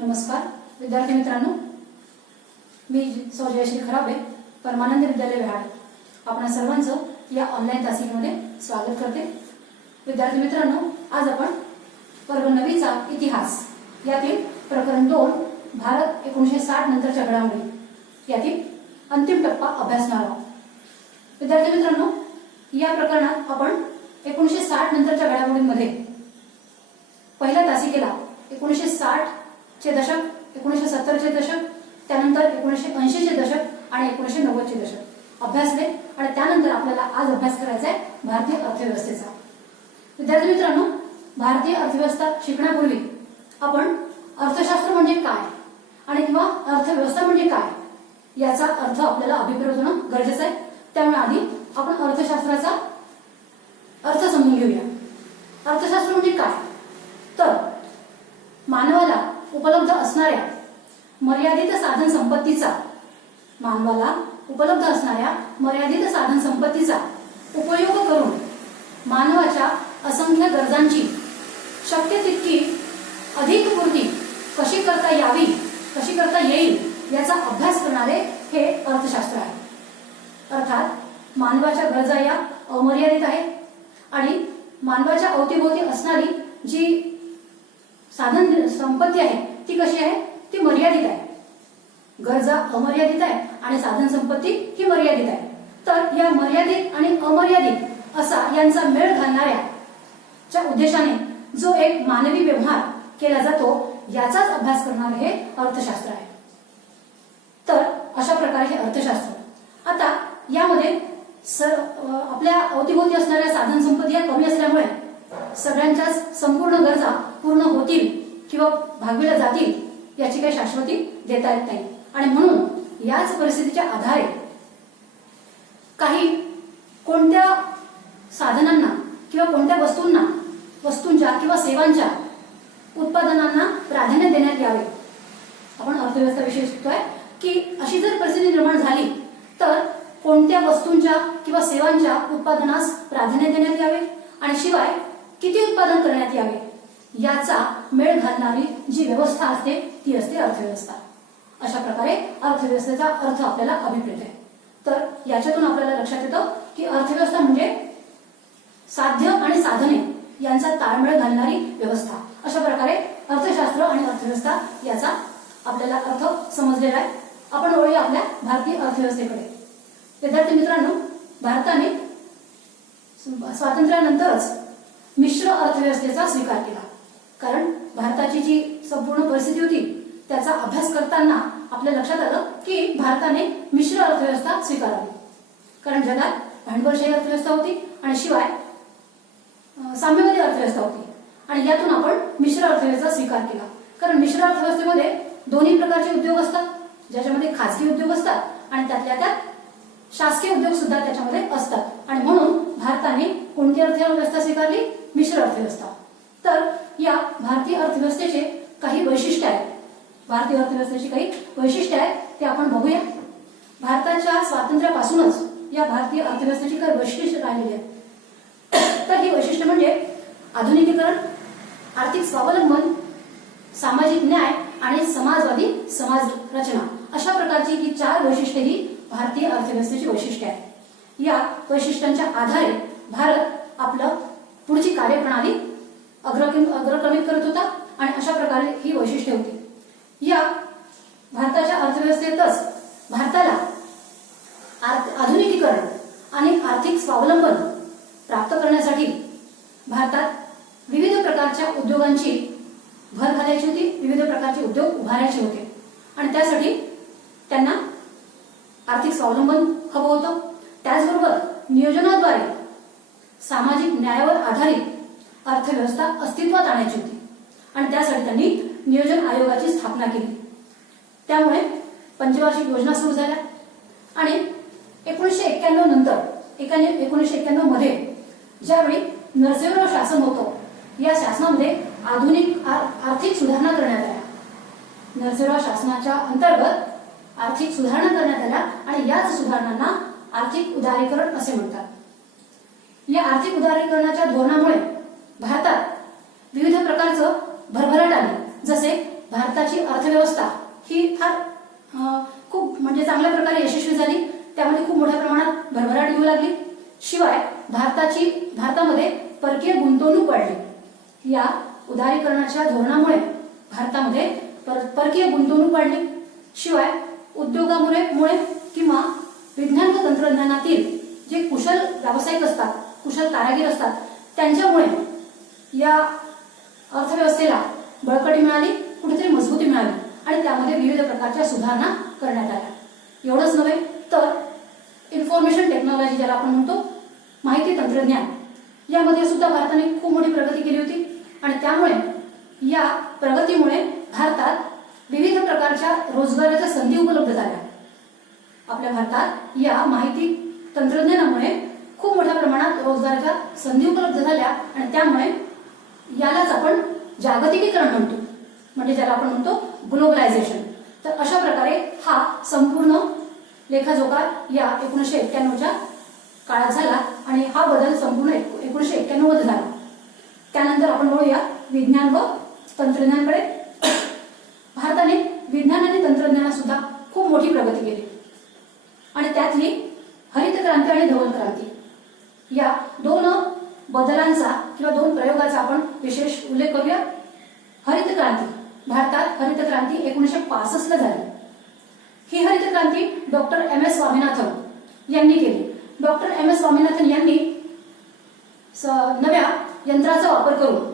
नमस्कार विद्यार्थी मित्रांनो, मी सौ जयश्री खराबे, परमानंद विद्यालय विहार, आपणा सर्वांचं या ऑनलाईन तासिकेमध्ये स्वागत करते। विद्यार्थी मित्रांनो, आज आपण वर्ग 9चा इतिहास यातील प्रकरण 2 भारत 1960 नंतरच्या घडामोडी यातील अंतिम टप्पा अभ्यासणार आहोत। विद्यार्थी मित्रांनो, या प्रकरणात आपण 1960 नंतरच्या घडामोडींमध्ये पहिल्या तासिकेला 1960 चे दशक, 1970 चे दशक, त्यानंतर 1980 चे दशक आणि 1990 चे दशक अभ्यासले आणि त्यानंतर आपल्याला आज अभ्यास करायचा आहे भारतीय अर्थव्यवस्थेचा। विद्यार्थी मित्रांनो, भारतीय अर्थव्यवस्था शिकण्यापूर्वी आपण अर्थशास्त्र म्हणजे काय आणि किंवा अर्थव्यवस्था म्हणजे काय याचा अर्थ आपल्याला अभिप्रेत होणं गरजेचं आहे। त्यामुळे आधी आपण अर्थशास्त्राचा अर्थ समजून घेऊया। अर्थशास्त्र म्हणजे काय, तर मानवाला उपलब्ध असणाऱ्या मर्यादित साधन संपत्तीचा उपयोग करून मानवाच्या असंख्य गरजांची शक्य तितकी अधिक पूर्ती कशी करता येईल याचा अभ्यास करणारे हे अर्थशास्त्र आहे। अर्थात मानवाच्या गरजा या अमर्यादित आहेत आणि मानवाच्या अवतीभोवती असणारी जी साधन संपत्ती आहे ती कशी आहे, ती मर्यादित आहे। गरजा अमर्यादित आहे आणि साधन संपत्ती ही मर्यादित आहे। तर या मर्यादित आणि अमर्यादित असा यांचा मेळ घालणाऱ्या उद्देशाने जो एक मानवी व्यवहार केला जातो याचाच अभ्यास करणारे हे अर्थशास्त्र आहे। तर अशा प्रकारे हे अर्थशास्त्र। आता यामध्ये आपल्या अवतीभोवती असणाऱ्या साधन संपत्ती या कमी असल्यामुळे सगळ्यांच्याच संपूर्ण गरजा पूर्ण होतील किंवा भागविल्या जातील याची काही शाश्वती देता येत नाही आणि म्हणून याच परिस्थितीच्या आधारे काही कोणत्या साधनांना किंवा कोणत्या वस्तूंच्या किंवा सेवांच्या उत्पादनांना प्राधान्य देण्यात यावे। आपण अर्थव्यवस्थेविषयी शिकतोय की अशी जर परिस्थिती निर्माण झाली तर कोणत्या वस्तूंच्या किंवा सेवांच्या उत्पादनास प्राधान्य देण्यात यावे आणि शिवाय किती उत्पादन करण्यात यावे याचा मेळ घालणारी जी व्यवस्था असते ती असते अर्थव्यवस्था। अशा प्रकारे अर्थव्यवस्थेचा अर्थ आपल्याला अभिप्रेत आहे। तर याच्यातून आपल्याला लक्षात येतं की अर्थव्यवस्था म्हणजे साध्य आणि साधने यांचा ताळमेळ घालणारी व्यवस्था। अशा प्रकारे अर्थशास्त्र आणि अर्थव्यवस्था याचा आपल्याला अर्थ समजलेला आहे। आपण वळूया आपल्या भारतीय अर्थव्यवस्थेकडे। विद्यार्थी मित्रांनो, भारताने स्वातंत्र्यानंतरच मिश्र अर्थव्यवस्थेचा स्वीकार केला, कारण भारताची जी संपूर्ण परिस्थिती होती त्याचा अभ्यास करताना आपल्या लक्षात आलं की भारताने मिश्र अर्थव्यवस्था स्वीकारावी, कारण जगात भांडवलशाही अर्थव्यवस्था होती आणि शिवाय साम्यवादी अर्थव्यवस्था होती आणि यातून आपण मिश्र अर्थव्यवस्था स्वीकार केला। कारण मिश्र अर्थव्यवस्थेमध्ये दोन्ही प्रकारचे उद्योग असतात, ज्याच्यामध्ये खासगी उद्योग असतात आणि त्यातल्या त्यात शासकीय उद्योग सुद्धा त्याच्यामध्ये असतात आणि म्हणून भारताने कोणती अर्थव्यवस्था स्वीकारली, मिश्र अर्थव्यवस्था। तर या भारतीय अर्थव्यवस्थेचे काही वैशिष्ट्य आहेत, ते आपण बघूया। भारताच्या स्वातंत्र्यापासूनच या भारतीय अर्थव्यवस्थेची काही वैशिष्ट्ये राहिलेली आहेत। तर ही वैशिष्ट्य म्हणजे आधुनिकीकरण, आर्थिक स्वावलंबन, सामाजिक न्याय आणि समाजवादी समाज रचना अशा प्रकारची ही 4 वैशिष्ट्ये ही भारतीय अर्थव्यवस्थेची वैशिष्ट्ये आहेत। या वैशिष्ट्यांच्या आधारे भारत आपलं पुढची कार्यप्रणाली अग्रक्रमित करत होता आणि अशा प्रकारे ही वैशिष्ट्ये होती। या भारताच्या अर्थव्यवस्थेतच भारताला आधुनिकीकरण आणि आर्थिक स्वावलंबन प्राप्त करण्यासाठी भारतात विविध प्रकारच्या उद्योगांची भर घालायची होती, विविध प्रकारचे उद्योग उभारायचे होते आणि त्यासाठी त्यांना आर्थिक स्वावलंबन हवं होतं। त्याचबरोबर नियोजनाद्वारे सामाजिक न्यायावर आधारित अर्थव्यवस्था अस्तित्वात आणायची होती आणि त्यासाठी त्यांनी नियोजन आयोगाची स्थापना केली। त्यामुळे पंचवार्षिक योजना सुरू झाल्या आणि 1991 नंतर 1991 मध्ये ज्यावेळी नरसिंहराव शासन होतं, या शासनामध्ये आधुनिक आर्थिक सुधारणा करण्यात आल्या। नरसिंहराव शासनाच्या अंतर्गत आर्थिक सुधारणा करण्यात आल्या आणि याच सुधारणांना आर्थिक उदारीकरण असे म्हणतात। या आर्थिक उदारीकरणाच्या धोरणामुळे भारतात विविध प्रकारचं भरभराट आली, जसे भारत भारताची अर्थव्यवस्था ही फार खूप म्हणजे चांगल्या प्रकारे यशस्वी झाली. त्यामध्ये खूप मोठ्या प्रमाणात भरभराट येऊ लागली. शिवाय भारतामध्ये परकीय गुंतवणूक वाढली. या उदारीकरणाच्या धोरणामुळे भारतामध्ये परकीय गुंतवणूक वाढली. शिवाय उद्योगामुळे किंवा विज्ञान व तंत्रज्ञानातील जे कुशल व्यावसायिक असतात, कुशल कारागीर असतात, त्यांच्यामुळे या अर्थव्यवस्थेला बळकटी मिळाली, कुठेतरी मजबूती मिळाली आणि त्यामध्ये विविध प्रकारच्या सुधारणा करण्यात आल्या. एवढंच नव्हे तर इन्फॉर्मेशन टेक्नॉलॉजी ज्याला आपण म्हणतो, माहिती तंत्रज्ञान, यामध्ये सुद्धा भारताने खूप मोठी प्रगती केली होती आणि त्यामुळे या प्रगतीमुळे भारतात विविध प्रकारच्या रोजगाराच्या संधी उपलब्ध झाल्या. आपल्या भारतात या माहिती तंत्रज्ञानामुळे खूप मोठ्या प्रमाणात रोजगाराच्या संधी उपलब्ध झाल्या आणि त्यामुळे यालाच आपण जागतिकीकरण म्हणतो, म्हणजे ज्याला आपण म्हणतो ग्लोबलायझेशन. तर अशा प्रकारे हा संपूर्ण लेखाजोखा या 1991च्या काळात झाला आणि हा बदल संपूर्ण 1991 मध्ये झाला. त्यानंतर आपण बघूया विज्ञान व तंत्रज्ञानाकडे. भारताने विज्ञान आणि तंत्रज्ञानात सुद्धा खूप मोठी प्रगती केली आणि त्यातली हरित क्रांती आणि धवल क्रांती या दोन बदलांचा किंवा दोन प्रयोगाचा आपण विशेष उल्लेख करूया. हरित क्रांती, भारतात हरित क्रांती 1965 ला झाली. ही हरित क्रांती डॉक्टर एम.एस. स्वामीनाथन यांनी केली. Doctor M S. स्वामीनाथन यांनी नव्या यंत्राचा वापर करून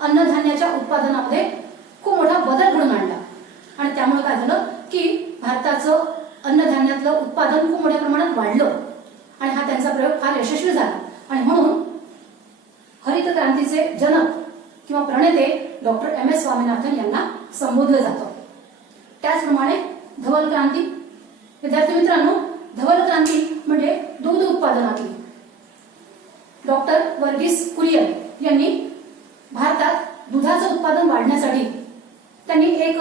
अन्नधान्याच्या उत्पादनामध्ये खूप मोठा बदल घडून आणला आणि त्यामुळे काय झालं की भारताचं अन्नधान्यातलं उत्पादन खूप मोठ्या प्रमाणात वाढलं आणि हा त्यांचा प्रयोग फार यशस्वी झाला आणि म्हणून हरित क्रांतीचे जनक किंवा प्रणेते डॉक्टर एम.एस. स्वामीनाथन यांना संबोधलं जातं. त्याचप्रमाणे धवल क्रांती. विद्यार्थी मित्रांनो, धवल क्रांती म्हणजे दूध उत्पादनातली डॉक्टर वर्गीस कुरियन यांनी भारतात दुधाचं उत्पादन वाढण्यासाठी त्यांनी एक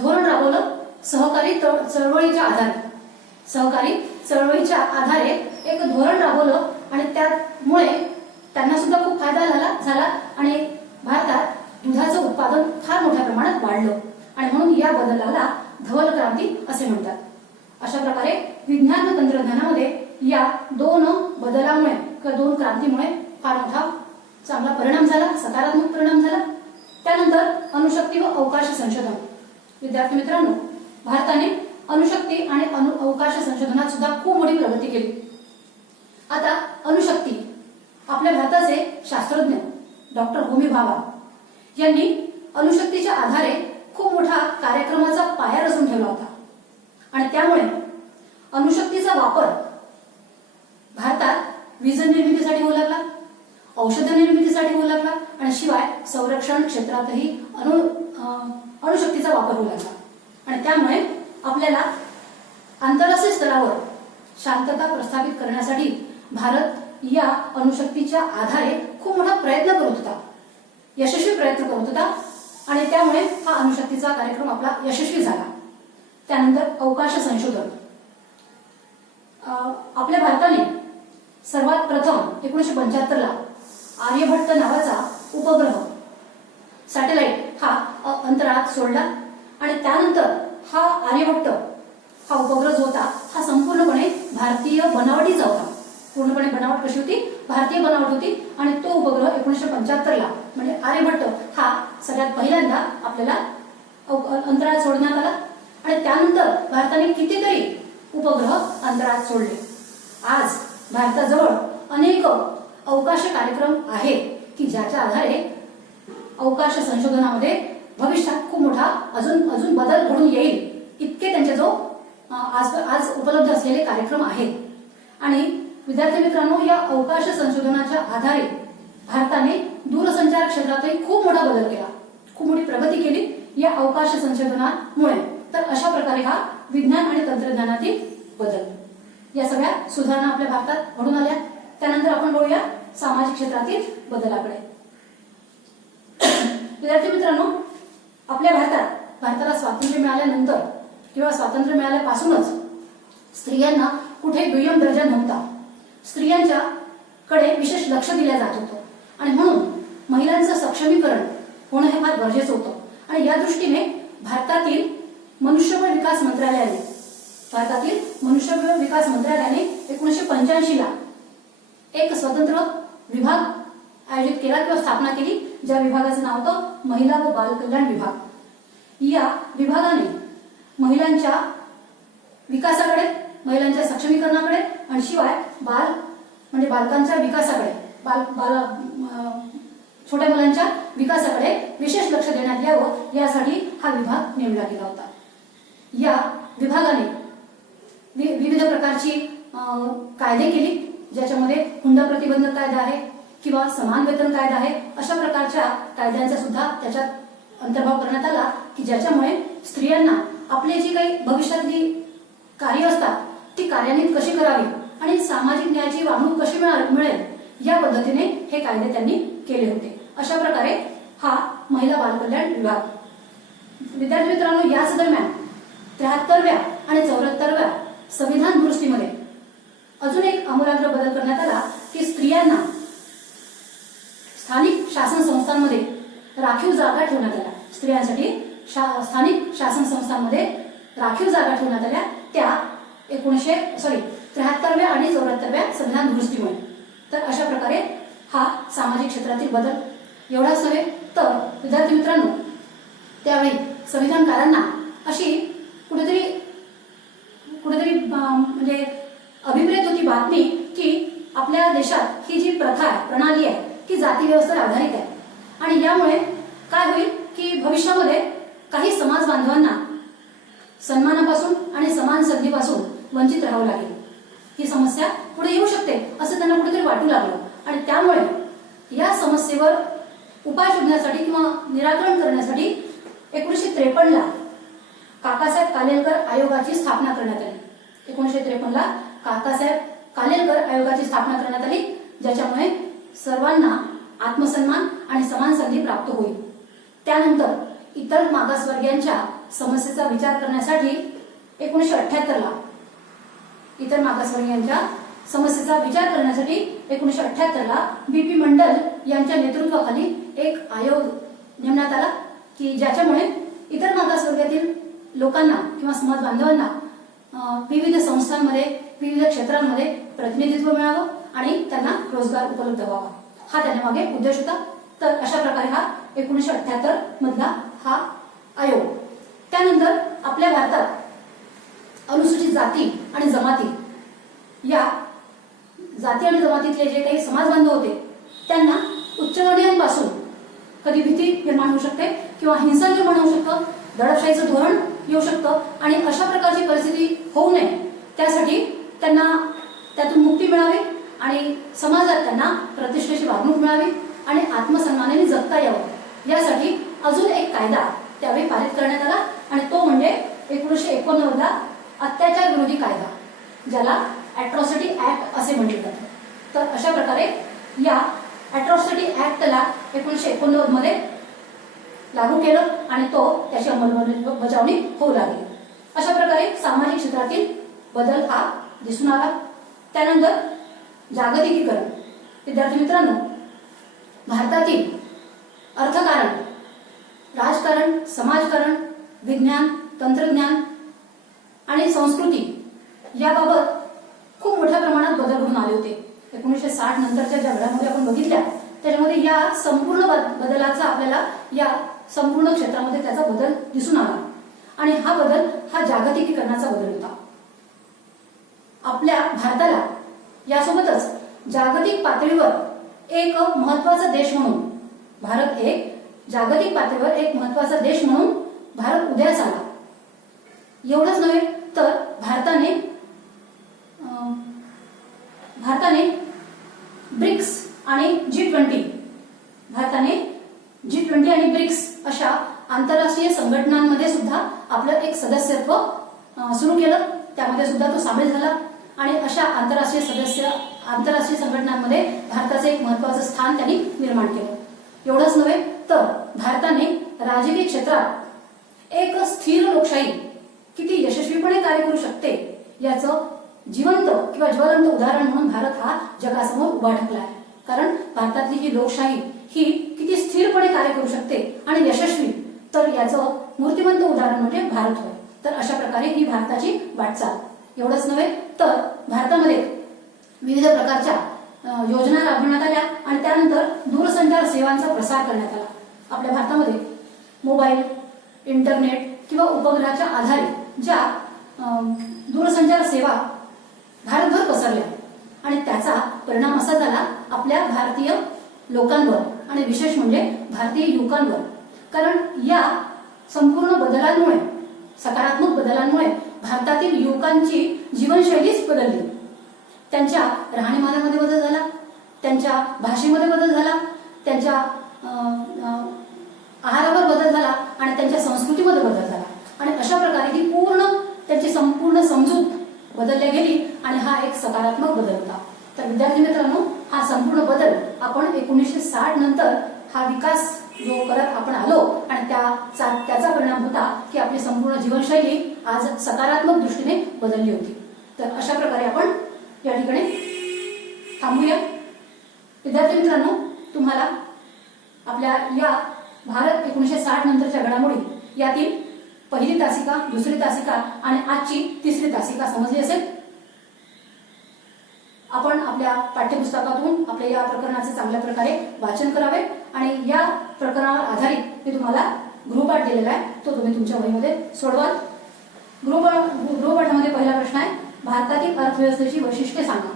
धोरण राबवलं. सहकारी चळवळीच्या आधारे एक धोरण राबवलं आणि त्यामुळे त्यांना सुद्धा खूप फायदा झाला आणि भारतात दुधाचं उत्पादन फार मोठ्या प्रमाणात वाढलं आणि म्हणून या बदलाला धवल क्रांती असे म्हणतात. अशा प्रकारे विज्ञान व तंत्रज्ञानामध्ये या दोन बदलामुळे किंवा दोन क्रांतीमुळे फार मोठा चांगला परिणाम झाला, सकारात्मक परिणाम झाला. त्यानंतर अणुशक्ती व अवकाश संशोधन. विद्यार्थी मित्रांनो, भारताने अणुशक्ती आणि अवकाश संशोधनात सुद्धा खूप मोठी प्रगती केली. आता अणुशक्ती, आपल्या भारताचे शास्त्रज्ञ डॉक्टर होमी भाभा यांनी अणुशक्तीच्या आधारे खूप मोठा कार्यक्रमाचा पाया रचून ठेवला होता आणि त्यामुळे अणुशक्तीचा वापर भारतात वीज निर्मितीसाठी होऊ लागला, औषध निर्मितीसाठी होऊ लागला आणि शिवाय संरक्षण क्षेत्रातही अणुशक्तीचा वापर होऊ लागला आणि त्यामुळे आपल्याला आंतरराष्ट्रीय स्तरावर शांतता प्रस्थापित करण्यासाठी भारत या अणुशक्तीच्या आधारे खूप मोठा प्रयत्न करत होता, यशस्वी प्रयत्न करत होता आणि त्यामुळे हा अणुशक्तीचा कार्यक्रम आपला यशस्वी झाला. त्यानंतर अवकाश संशोधन. आपल्या भारताने सर्वात प्रथम 1975 ला आर्यभट्ट नावाचा उपग्रह सॅटेलाइट हा अंतराळात सोडला आणि त्यानंतर हा आर्यभट्ट हा उपग्रह जो होता हा संपूर्णपणे भारतीय बनावटीचा होता. पूर्णपणे बनावट कशी होती? भारतीय बनावट होती आणि तो उपग्रह 1975 ला म्हणजे आर्यभट्ट हा सगळ्यात पहिल्यांदा आपल्याला अंतराळात सोडण्यात आला आणि त्यानंतर भारताने कितीतरी उपग्रह अंतराळात सोडले. आज भारताजवळ अनेक अवकाश कार्यक्रम आहेत की ज्याच्या आधारे अवकाश संशोधनामध्ये भविष्यात खूप मोठा अजून बदल घडून येईल इतके त्यांच्याजवळ आज उपलब्ध असलेले कार्यक्रम आहेत. आणि विद्यार्थी मित्रांनो, या अवकाश संशोधनाच्या आधारे भारताने दूरसंचार क्षेत्रातही खूप मोठा बदल केला, खूप मोठी प्रगती केली या अवकाश संशोधनामुळे. तर अशा प्रकारे हा विज्ञान आणि तंत्रज्ञानातील बदल, या सगळ्या सुधारणा आपल्या भारतात घडून आल्या. त्यानंतर आपण बोलूया सामाजिक क्षेत्रातील बदलाकडे. विद्यार्थी मित्रांनो, आपल्या भारताला स्वातंत्र्य मिळाल्यानंतर किंवा स्वातंत्र्य मिळाल्यापासूनच स्त्रियांना कुठे दुय्यम दर्जा नव्हता. स्त्रियांच्या कडे विशेष लक्ष दिले जात होतं आणि म्हणून महिलांचं सक्षमीकरण होणं हे फार गरजेचं होतं आणि या दृष्टीने भारतातील मनुष्यबळ विकास मंत्रालयाने 1985 ला एक स्वतंत्र विभाग आयोजित केला किंवा स्थापना केली, ज्या विभागाचं नाव होतं महिला व बाल कल्याण विभाग। या विभागाने महिलांच्या विकासाकडे, महिलांच्या सक्षमीकरणाकडे आणि शिवाय बालकांच्या विकासाकडे, छोट्या मुलांच्या विकासाकडे विशेष लक्ष देण्यात यावं यासाठी हा विभाग नेमला गेला होता। या विभागाने विविध प्रकारची कायदे केली, ज्याच्यामध्ये हुंडा प्रतिबंधक कायदा आहे किंवा समान वेतन कायदा आहे, अशा प्रकारच्या कायद्यांचा सुद्धा त्याच्यात अंतर्भाव करण्यात आला की ज्याच्यामुळे स्त्रियांना आपली जी काही भविष्यातली कार्य असतात ती कार्यान्वित कशी करावी आणि सामाजिक न्यायाची वागणूक कशी मिळेल या पद्धतीने हे कायदे त्यांनी केले होते। अशा प्रकारे हा महिला बाल कल्याण विभाग। विद्यार्थी मित्रांनो, याच दरम्यान 73व्या आणि 74व्या संविधान दुरुस्तीमध्ये अजून एक आमूलाग्र बदल करण्यात आला की स्त्रियांना स्थानिक शासन संस्थांमध्ये राखीव जागा ठेवण्यात आल्या। स्त्रियांसाठी स्थानिक शासन संस्थांमध्ये राखीव जागा ठेवण्यात आल्या त्या 73व्या आणि 74व्या संविधान दुरुस्तीमुळे। तर अशा प्रकारे हा सामाजिक क्षेत्रातील बदल। एवढाच नव्हे तर विद्यार्थी मित्रांनो, त्यावेळी संविधानकारांना अशी कुठेतरी म्हणजे अभिप्रेत होती बातमी की आपल्या देशात ही जी प्रथा आहे, प्रणाली आहे, ती जाती व्यवस्थेवर आधारित आहे आणि यामुळे काय होईल की भविष्यामध्ये काही समाज बांधवांना सन्मानापासून आणि समान संधीपासून वंचित राहावं लागेल, ही समस्या पुढे येऊ शकते असं त्यांना कुठेतरी वाटू लागलं आणि त्यामुळे या समस्येवर उपाय शोधण्यासाठी किंवा निराकरण करण्यासाठी 1953 ला काकासाहेब कालेलकर आयोगाची स्थापना करण्यात आली। 1953 ला काकासाहेब कालेलकर आयोगाची स्थापना करण्यात आली, ज्याच्यामुळे सर्वांना आत्मसन्मान आणि समान संधी प्राप्त होईल। त्यानंतर इतर मागासवर्गीयांच्या समस्येचा विचार करण्यासाठी 1978 ला इतर मागासवर्गीयांच्या समस्येचा विचार करण्यासाठी 1978 ला बी.पी. मंडल यांच्या नेतृत्वाखाली एक आयोग नेमण्यात आला की ज्याच्यामुळे इतर मागासवर्गातील लोकांना किंवा समाज बांधवांना विविध संस्थांमध्ये, विविध क्षेत्रांमध्ये प्रतिनिधित्व मिळावं आणि त्यांना रोजगार उपलब्ध व्हावा, हा त्याच्या मागे उद्देश होता। तर अशा प्रकारे हा 1978 मधला हा आयोग। त्यानंतर आपल्या भारतात अनुसूचित जाती आणि जमाती, या जाती आणि जमातीतले जे काही समाज बांधव होते त्यांना उच्चवर्णीयांपासून कधी भीती निर्माण होऊ शकते किंवा हिंसा निर्माण होऊ शकतं, दडपशाहीचं धोरण येऊ शकतं आणि अशा प्रकारची परिस्थिती होऊ नये त्यासाठी त्यांना त्यातून मुक्ती मिळावी आणि समाजात त्यांना प्रतिष्ठेची वागणूक मिळावी आणि आत्मसन्मानाने जगता यावं यासाठी अजून एक कायदा त्यावेळी पारित करण्यात आला आणि तो म्हणजे 1989 ला अत्याचार विरोधी कायदा, ज्याला अॅट्रॉसिटी ऍक्ट असे म्हटले जाते। तर अशा प्रकारे या अॅट्रॉसिटी ऍक्टला 1989 मध्ये लागू केलं आणि त्याची अंमलबजावणी होऊ लागली। अशा प्रकारे सामाजिक क्षेत्रातील बदल हा दिसून आला। त्यानंतर जागतिकीकरण। विद्यार्थी मित्रांनो, भारतातील अर्थकारण, राजकारण, समाजकारण, विज्ञान, तंत्रज्ञान आणि संस्कृती याबाबत खूप मोठ्या प्रमाणात बदल होऊन आले होते। 1960 नंतरच्या ज्या घडामोडी आपण बघितल्या त्याच्यामध्ये या संपूर्ण बदलाचा आपल्याला या संपूर्ण क्षेत्रामध्ये त्याचा बदल दिसून आला आणि हा बदल हा जागतिकीकरणाचा बदल होता। आपल्या भारताला यासोबतच जागतिक पातळीवर एक महत्त्वाचा देश म्हणून भारत एक जागतिक पातळीवर एक महत्त्वाचा देश म्हणून भारत उदयास आला। एवढंच नव्हे तर भारताने ब्रिक्स आणि G20 आणि ब्रिक्स अशा आंतरराष्ट्रीय संघटनांमध्ये सुद्धा आपलं एक सदस्यत्व सुरू केलं, त्यामध्ये सुद्धा तो सामील झाला आणि अशा आंतरराष्ट्रीय संघटनांमध्ये भारताचं एक महत्त्वाचं स्थान त्यांनी निर्माण केलं। एवढंच नव्हे तर भारताने राजकीय क्षेत्रात एक स्थिर लोकशाही किती यशस्वीपणे कार्य करू शकते याचं जिवंत किंवा ज्वलंत उदाहरण म्हणून भारत हा जगासमोर उभा ठाकला आहे। कारण भारतातली ही लोकशाही ही किती स्थिरपणे कार्य करू शकते आणि यशस्वी, तर याचं मूर्तिमंत उदाहरण म्हणजे भारत होय. तर अशा प्रकारे ही भारताची वाटचाल. एवढंच नव्हे तर भारतामध्ये विविध प्रकारच्या योजना राबवण्यात आल्या आणि त्यानंतर दूरसंचार सेवांचा प्रसार करण्यात आला. आपल्या भारतामध्ये मोबाईल, इंटरनेट किंवा उपग्रहाच्या आधारे ज्या दूरसंचार सेवा भारतभर पसरल्या आणि त्याचा परिणाम असा झाला आपल्या भारतीय लोकांवर आणि विशेष म्हणजे भारतीय युवकांवर. कारण या संपूर्ण बदलांमुळे, सकारात्मक बदलांमुळे भारतातील युवकांची जीवनशैलीच बदलली. त्यांच्या राहणीमानामध्ये बदल झाला, त्यांच्या भाषेमध्ये बदल झाला, त्यांच्या आहारावर बदल झाला आणि त्यांच्या संस्कृतीमध्ये बदल झाला आणि अशा प्रकारे ही त्यांची संपूर्ण समजूत बदलल्या गेली आणि हा एक सकारात्मक बदल होता. तर विद्यार्थी मित्रांनो, हा संपूर्ण बदल आपण 1960 नंतर हा विकास जो करत आपण आलो आणि त्याचा परिणाम होता की आपली संपूर्ण जीवनशैली आज सकारात्मक दृष्टीने बदलली होती. तर अशा प्रकारे आपण या ठिकाणी थांबूया. विद्यार्थी मित्रांनो, तुम्हाला आपल्या या भारत 1960 नंतरच्या घडामोडी यातील पहिली तासिका, दुसरी तासिका आणि आजची तिसरी तासिका समजली असेल. आपण आपल्या पाठ्यपुस्तकातून आपल्या या प्रकरणाचे चांगल्या प्रकारे वाचन करावे आणि या प्रकरणावर आधारित मी तुम्हाला गृहपाठ दिलेला आहे, तो तुम्ही तुमच्या वहीमध्ये सोडवाल. गृहपाठामध्ये पहिला प्रश्न आहे, भारतातील अर्थव्यवस्थेची वैशिष्ट्ये सांगा.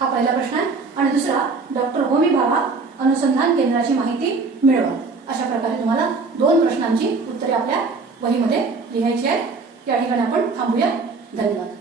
हा पहिला प्रश्न आहे. आणि दुसरा, डॉक्टर होमी भाभा अनुसंधान केंद्राची माहिती मिळवा. अशा प्रकारे तुम्हाला 2 प्रश्नांची उत्तरे आपल्या वहीमध्ये लिहायची आहेत. या ठिकाणी आपण थांबूया. धन्यवाद.